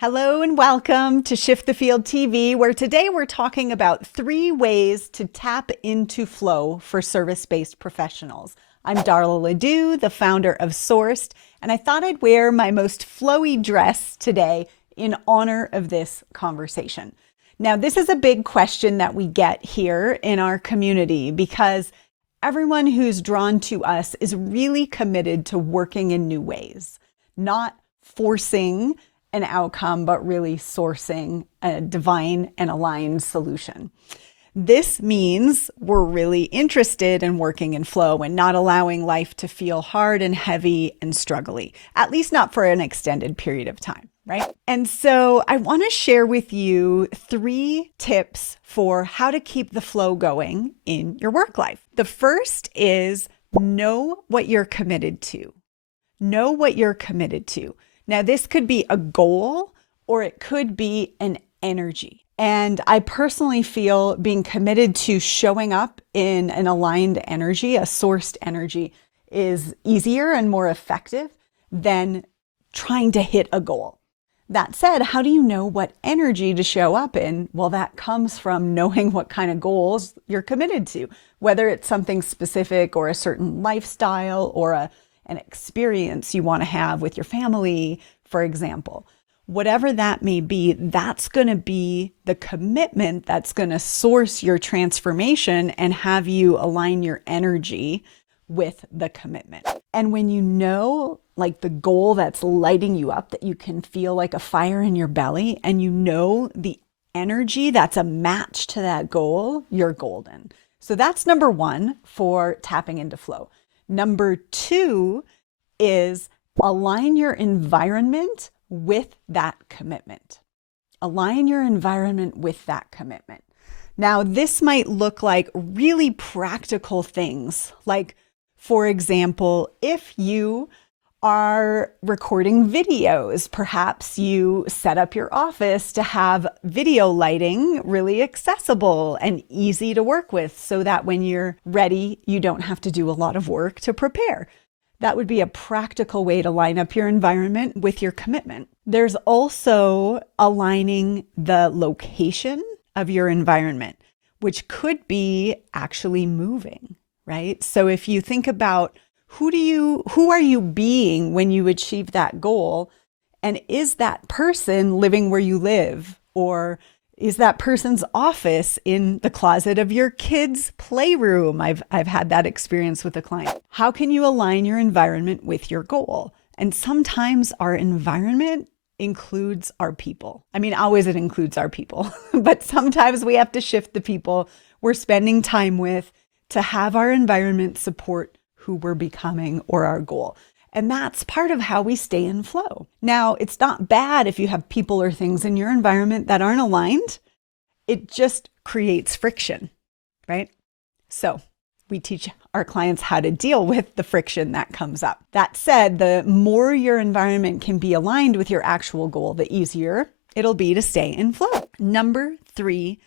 Hello and welcome to Shift the Field TV, where today we're talking about 3 ways to tap into flow for service-based professionals. I'm Darla LeDoux, the founder of Sourced, and I thought I'd wear my most flowy dress today in honor of this conversation. Now, this is a big question that we get here in our community because everyone who's drawn to us is really committed to working in new ways, not forcing an outcome, but really sourcing a divine and aligned solution. This means we're really interested in working in flow and not allowing life to feel hard and heavy and struggly, at least not for an extended period of time, right? And so I want to share with you 3 tips for how to keep the flow going in your work life. The first is know what you're committed to. Know what you're committed to. Now, this could be a goal or it could be an energy. And I personally feel being committed to showing up in an aligned energy, a sourced energy, is easier and more effective than trying to hit a goal. That said, how do you know what energy to show up in? Well, that comes from knowing what kind of goals you're committed to, whether it's something specific or a certain lifestyle or an experience you want to have with your family, for example. Whatever that may be, that's going to be the commitment that's going to source your transformation and have you align your energy with the commitment. And when you know, like, the goal that's lighting you up, that you can feel like a fire in your belly, and you know the energy that's a match to that goal, you're golden. So that's number 1 for tapping into flow. Number 2 is align your environment with that commitment. Align your environment with that commitment. Now, this might look like really practical things. Like, for example, if you are recording videos, perhaps you set up your office to have video lighting really accessible and easy to work with so that when you're ready, you don't have to do a lot of work to prepare. That would be a practical way to line up your environment with your commitment. There's also aligning the location of your environment, which could be actually moving, right? So if you think about who are you being when you achieve that goal? And is that person living where you live? Or is that person's office in the closet of your kid's playroom? I've had that experience with a client. How can you align your environment with your goal? And sometimes our environment includes our people. I mean, always it includes our people, but sometimes we have to shift the people we're spending time with to have our environment support who we're becoming or our goal. And that's part of how we stay in flow. Now, it's not bad if you have people or things in your environment that aren't aligned. It just creates friction, right? So we teach our clients how to deal with the friction that comes up. That said, the more your environment can be aligned with your actual goal, the easier it'll be to stay in flow. Number 3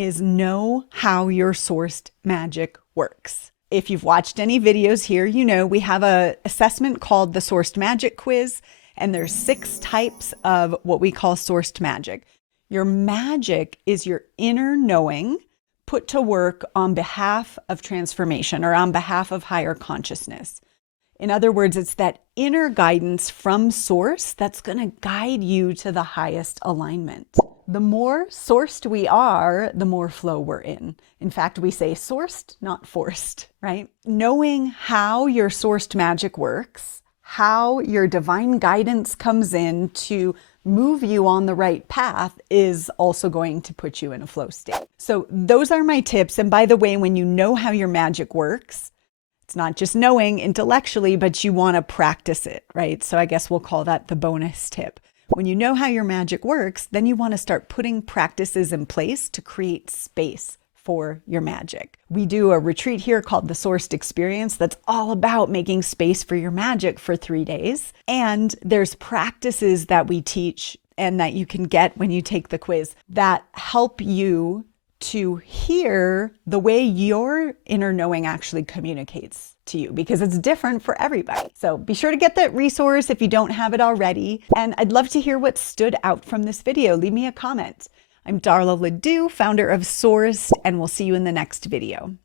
is know how your sourced magic works. If you've watched any videos here, you know we have an assessment called the Sourced Magic Quiz, and there's 6 types of what we call sourced magic. Your magic is your inner knowing put to work on behalf of transformation or on behalf of higher consciousness. In other words, it's that inner guidance from source that's going to guide you to the highest alignment. The more sourced we are, the more flow we're in. In fact, we say sourced, not forced, right? Knowing how your sourced magic works, how your divine guidance comes in to move you on the right path is also going to put you in a flow state. So those are my tips. And by the way, when you know how your magic works, it's not just knowing intellectually, but you want to practice it, right? So I guess we'll call that the bonus tip. When you know how your magic works, then you want to start putting practices in place to create space for your magic. We do a retreat here called the Sourced Experience that's all about making space for your magic for 3 days. And there's practices that we teach and that you can get when you take the quiz that help you to hear the way your inner knowing actually communicates to you, because it's different for everybody. So be sure to get that resource if you don't have it already. And I'd love to hear what stood out from this video. Leave me a comment. I'm Darla LeDoux, founder of Sourced, and we'll see you in the next video.